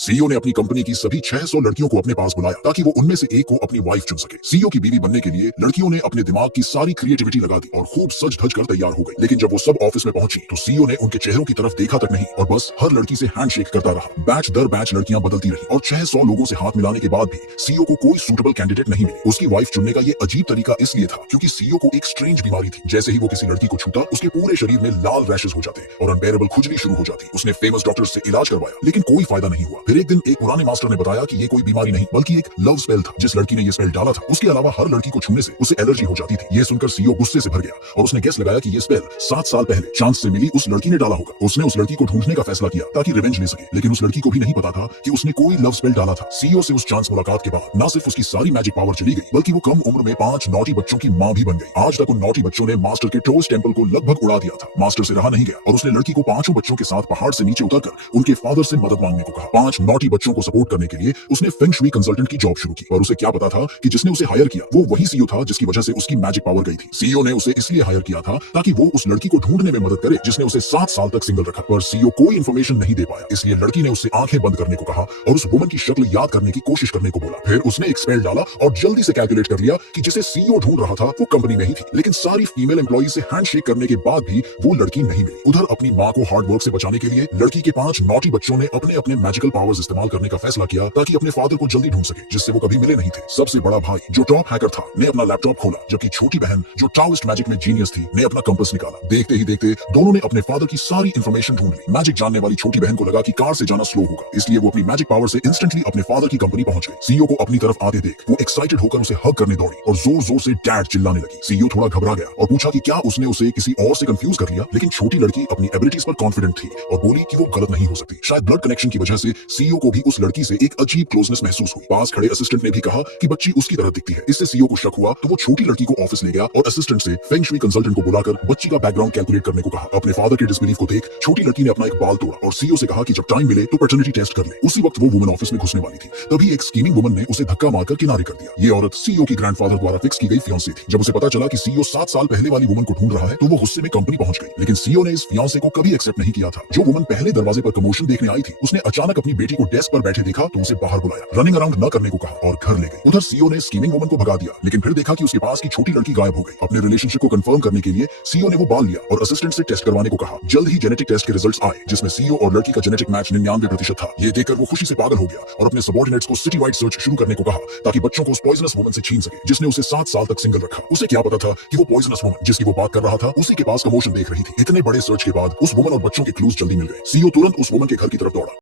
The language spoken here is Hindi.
सीईओ ने अपनी कंपनी की सभी 600 लड़कियों को अपने पास बुलाया ताकि वो उनमें से एक को अपनी वाइफ चुन सके। सीईओ की बीवी बनने के लिए लड़कियों ने अपने दिमाग की सारी क्रिएटिविटी लगा दी और खूब सज धज कर तैयार हो गई। लेकिन जब वो सब ऑफिस में पहुंची तो सीईओ ने उनके चेहरों की तरफ देखा तक नहीं और बस हर लड़की से हैंडशेक करता रहा। बैच दर बैच लड़कियां बदलती रही और 600 लोगों से हाथ मिलाने के बाद भी सीईओ को कोई सूटेबल कैंडिडेट नहीं मिले। उसकी वाइफ चुनने का ये अजीब तरीका इसलिए था क्योंकि सीईओ को एक स्ट्रेंज बीमारी थी। जैसे ही वो किसी लड़की को छूता उसके पूरे शरीर में लाल रैशेस हो जाते और अनबेरेबल खुजली शुरू हो जाती। उसने फेमस डॉक्टर से इलाज करवाया लेकिन कोई फायदा नहीं हुआ। फिर एक दिन एक पुराने मास्टर ने बताया कि ये कोई बीमारी नहीं बल्कि एक लव स्पेल था। जिस लड़की ने ये स्पेल डाला था उसके अलावा हर लड़की को छूने से उसे एलर्जी हो जाती थी। ये सुनकर सीईओ गुस्से से भर गया और उसने गेस लगाया कि ये स्पेल 7 साल पहले चांस से मिली उस लड़की ने डाला होगा। उसने उस लड़की को ढूंढने का फैसला किया ताकि रिवेंज ले सके, लेकिन उस लड़की को भी नहीं पता था कि उसने कोई लव स्पेल डाला था। सीईओ से उस चांस मुलाकात के बाद न सिर्फ उसकी सारी मैजिक पावर चली गई बल्कि वो कम उम्र में 5 नॉटी बच्चों की मां भी बन गई। आज तक उन नॉटी बच्चों ने मास्टर के टोज टेंपल को लगभग उड़ा दिया था। मास्टर से रहा नहीं गया और उसने लड़की को 5 बच्चों के साथ पहाड़ से नीचे उतरकर उनके फादर से मदद मांगने को कहा। 5 नॉटी बच्चों को सपोर्ट करने के लिए उसने फेंग शुई कंसल्टेंट की जॉब शुरू की और उसे क्या पता था कि जिसने उसे हायर किया वो वही सीईओ था जिसकी वजह से उसकी मैजिक पावर गई थी। सीईओ ने उसे इसलिए हायर किया था ताकि वो उस लड़की को ढूंढने में मदद करे जिसने उसे 7 साल तक सिंगल रखा। पर सीईओ कोई इंफॉर्मेशन नहीं दे पाया, इसलिए लड़की ने उससे आंखें बंद करने को कहा और उस वुमन की शक्ल याद करने की कोशिश करने को बोला। फिर उसने एक स्पेल डाला और जल्दी से कैलकुलेट कर लिया कि जिसे सीईओ ढूंढ रहा था वो कंपनी में ही थी। लेकिन सारी फीमेल एम्प्लॉई से हैंडशेक करने के बाद भी वो लड़की नहीं मिली। उधर अपनी मां को हार्ड वर्क से बचाने के लिए लड़की के 5 नॉटी बच्चों ने अपने अपने मैजिकल पावर्स इस्तेमाल करने का फैसला किया ताकि अपने फादर को जल्दी ढूंढ सके जिससे वो कभी मिले नहीं थे। सबसे बड़ा भाई जो टॉप हैकर था ने अपना लैपटॉप खोला जबकि छोटी बहन जो टाओइस्ट मैजिक में जीनियस थी ने अपना कंपास निकाला। देखते ही देखते दोनों ने अपने फादर की सारी इंफॉर्मेशन ढूंढ ली। मैजिक जानने वाली छोटी बहन को लगा कि कार से जाना स्लो होगा, इसलिए वो अपनी मैजिक पावर से इंस्टेंटली अपने फादर की कंपनी पहुंच गई। सीईओ को अपनी तरफ आते देख वो एक्साइटेड होकर उसे हग करने दौड़ी और जोर जोर से डैड चिल्लाने लगी। सीईओ थोड़ा घबरा गया और पूछा कि क्या उसने उसे किसी और से कंफ्यूज कर लिया, लेकिन छोटी लड़की अपनी एबिलिटीज पर कॉन्फिडेंट थी और बोली कि वो गलत नहीं हो सकती। शायद ब्लड कनेक्शन की वजह से सीईओ को भी उस लड़की से एक अजीब क्लोजनेस महसूस हुई। पास खड़े असिस्टेंट ने भी कहा कि बच्ची उसकी तरह दिखती है। इससे सीईओ को शक हुआ तो वो छोटी लड़की को ऑफिस ले गया और असिस्टेंट से फेंग शुई कंसल्टेंट को बुलाकर बच्ची का बैकग्राउंड कैलकुलेट करने को कहा। अपने फादर के डिसबिलीफ को देख छोटी लड़की ने अपना एक बाल तोड़ा और सीईओ से कहा कि जब टाइम मिले तो पैटर्निटी टेस्ट कर ले। उसी वक्त वो वुमन ऑफिस में घुसने वाली थी, तभी एक स्कीमिंग वुमन ने उसे धक्का मारकर किनारे कर दिया। ये औरत सीईओ की ग्रैंडफादर द्वारा फिक्स की गई फियांसे थी। जब उसे पता चला कि सीईओ 7 साल पहले वाली वुमन को ढूंढ रहा है तो वो गुस्से में कंपनी पहुंच गई, लेकिन सीईओ ने इस फियांसे को कभी एक्सेप्ट नहीं किया था। जो वुमन पहले दरवाजे पर कमोशन देखने आई थी उसने अचानक अपनी बेटी को डेस्क पर बैठे देखा तो उसे बाहर बुलाया, रनिंग अराउंड न करने को कहा और घर ले गई। उधर सीईओ ने स्कीमिंग वुमन को भगा दिया, लेकिन फिर देखा कि उसके पास की छोटी लड़की गायब हो गई। अपने रिलेशनशिप को कंफर्म करने के लिए सीईओ ने वो बाल लिया और असिस्टेंट से टेस्ट करवाने को कहा। जल्द ही जेनेटिक टेस्ट के रिजल्ट्स आए जिसमें सीईओ और लड़की का जेनेटिक मैच 99% था। ये देखकर वो खुशी से पागल हो गया और अपने सबॉर्डिनेट्स को सिटी वाइड सर्च शुरू करने को कहा ताकि बच्चों को उस पॉइजनस वुमन से छीन सके जिसने उसे 7 साल तक सिंगल रखा। उसे क्या पता था कि वो पॉइजनस वुमन जिसकी वो बात कर रहा था उसी के पास कमोशन देख रही थी। इतने बड़े सर्च के बाद उस वुमन और बच्चों के क्लूज जल्दी मिल गए। सीईओ तुरंत उस वुमन के घर की तरफ दौड़ा।